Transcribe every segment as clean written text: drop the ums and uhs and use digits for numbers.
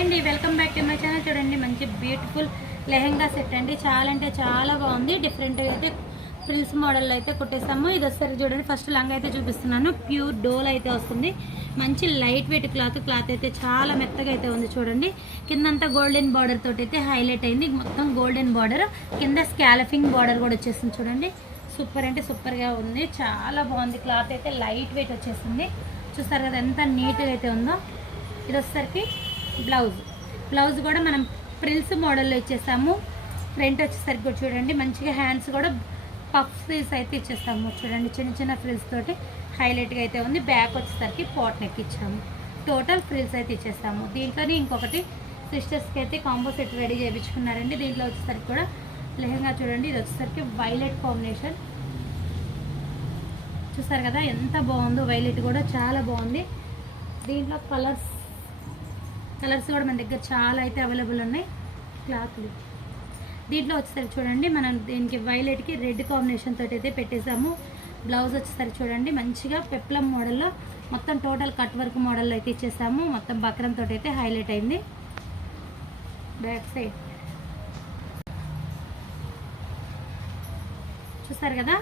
Hi అండి, welcome back to my channel. చూడండి మంచి బ్యూటిఫుల్ లెహెంగా సెట్ అండి. చాలా అంటే చాలా బాగుంది. డిఫరెంట్గా అయితే ఫ్రిల్స్ మోడల్ అయితే కుట్టేసాము. ఇది వస్తారు చూడండి. ఫస్ట్ లంగా అయితే చూపిస్తున్నాను. ప్యూర్ డోల్ అయితే వస్తుంది. మంచి లైట్ వెయిట్ క్లాత్ అయితే చాలా మెత్తగా అయితే ఉంది. చూడండి కిందంతా గోల్డెన్ బార్డర్ తోటి అయితే హైలైట్ అయింది. మొత్తం గోల్డెన్ బార్డర్ కింద స్కాలఫింగ్ బార్డర్ కూడా వచ్చేసింది. చూడండి సూపర్ అంటే సూపర్గా ఉంది. చాలా బాగుంది. క్లాత్ అయితే లైట్ వెయిట్ వచ్చేసింది. చూస్తారు కదా ఎంత నీట్గా అయితే ఉందో. ఇది వచ్చేసరికి బ్లౌజ్ కూడా మనం ప్రిల్స్ మోడల్లో ఇచ్చేస్తాము. ఫ్రంట్ వచ్చేసరికి కూడా చూడండి మంచిగా హ్యాండ్స్ కూడా పఫ్ ఫ్రిల్స్ అయితే ఇచ్చేస్తాము. చూడండి చిన్న చిన్న ఫ్రిల్స్ తోటి హైలైట్గా అయితే ఉంది. బ్యాక్ వచ్చేసరికి పాట్ నెక్ ఇచ్చాము. టోటల్ ఫ్రిల్స్ అయితే ఇచ్చేస్తాము. దీంట్లోనే ఇంకొకటి సిస్టర్స్కి అయితే కాంబో సెట్ రెడీ చేయించుకున్నారండి. దీంట్లో వచ్చేసరికి కూడా లెహంగా చూడండి. ఇది వచ్చేసరికి వైలెట్ కాంబినేషన్. చూస్తారు కదా ఎంత బాగుందో. వైలెట్ కూడా చాలా బాగుంది. దీంట్లో కలర్స్ కూడా మన దగ్గర చాలా అయితే అవైలబుల్ ఉన్నాయి. క్లాత్లు దీంట్లో వచ్చేసరికి చూడండి మనం దీనికి వైలెట్కి రెడ్ కాంబినేషన్ తోటి అయితే పెట్టేసాము. బ్లౌజ్ వచ్చేసరికి చూడండి మంచిగా పెప్లం మోడల్లో మొత్తం టోటల్ కట్ వర్క్ మోడల్లో అయితే ఇచ్చేసాము. మొత్తం బక్రం తోటి అయితే హైలైట్ అయింది. బ్యాక్ సైడ్ చూస్తారు కదా.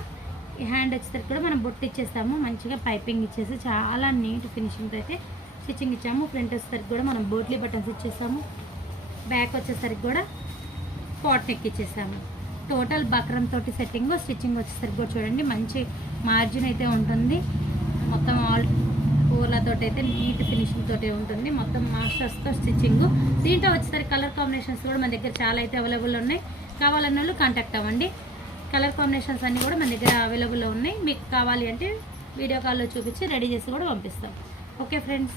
ఈ హ్యాండ్ వచ్చేసరికి కూడా మనం బొట్టు ఇచ్చేస్తాము. మంచిగా పైపింగ్ ఇచ్చేసి చాలా నీట్ ఫినిషింగ్తో అయితే స్టిచ్చింగ్ ఇచ్చాము. ఫ్రంట్ వచ్చేసరికి కూడా మనం బోట్లీ బటన్స్ ఇచ్చేసాము. బ్యాక్ వచ్చేసరికి కూడా పాట్ నెక్ ఇచ్చేసాము. టోటల్ బక్రం తోటి సెట్టింగ్ స్టిచ్చింగ్ వచ్చేసరికి కూడా చూడండి మంచి మార్జిన్ అయితే ఉంటుంది. మొత్తం ఆల్ పూలతోటి అయితే నీట్ ఫినిషింగ్ తోటి ఉంటుంది. మొత్తం మాస్టర్స్తో స్టిచ్చింగ్. దీంట్లో వచ్చేసరికి కలర్ కాంబినేషన్స్ కూడా మన దగ్గర చాలా అయితే అవైలబుల్ ఉన్నాయి. కావాలన్న వాళ్ళు కాంటాక్ట్ అవ్వండి. కలర్ కాంబినేషన్స్ అన్నీ కూడా మన దగ్గర అవైలబుల్లో ఉన్నాయి. మీకు కావాలి అంటే వీడియో కాల్లో చూపించి రెడీ చేసి కూడా పంపిస్తాం. Okay friends.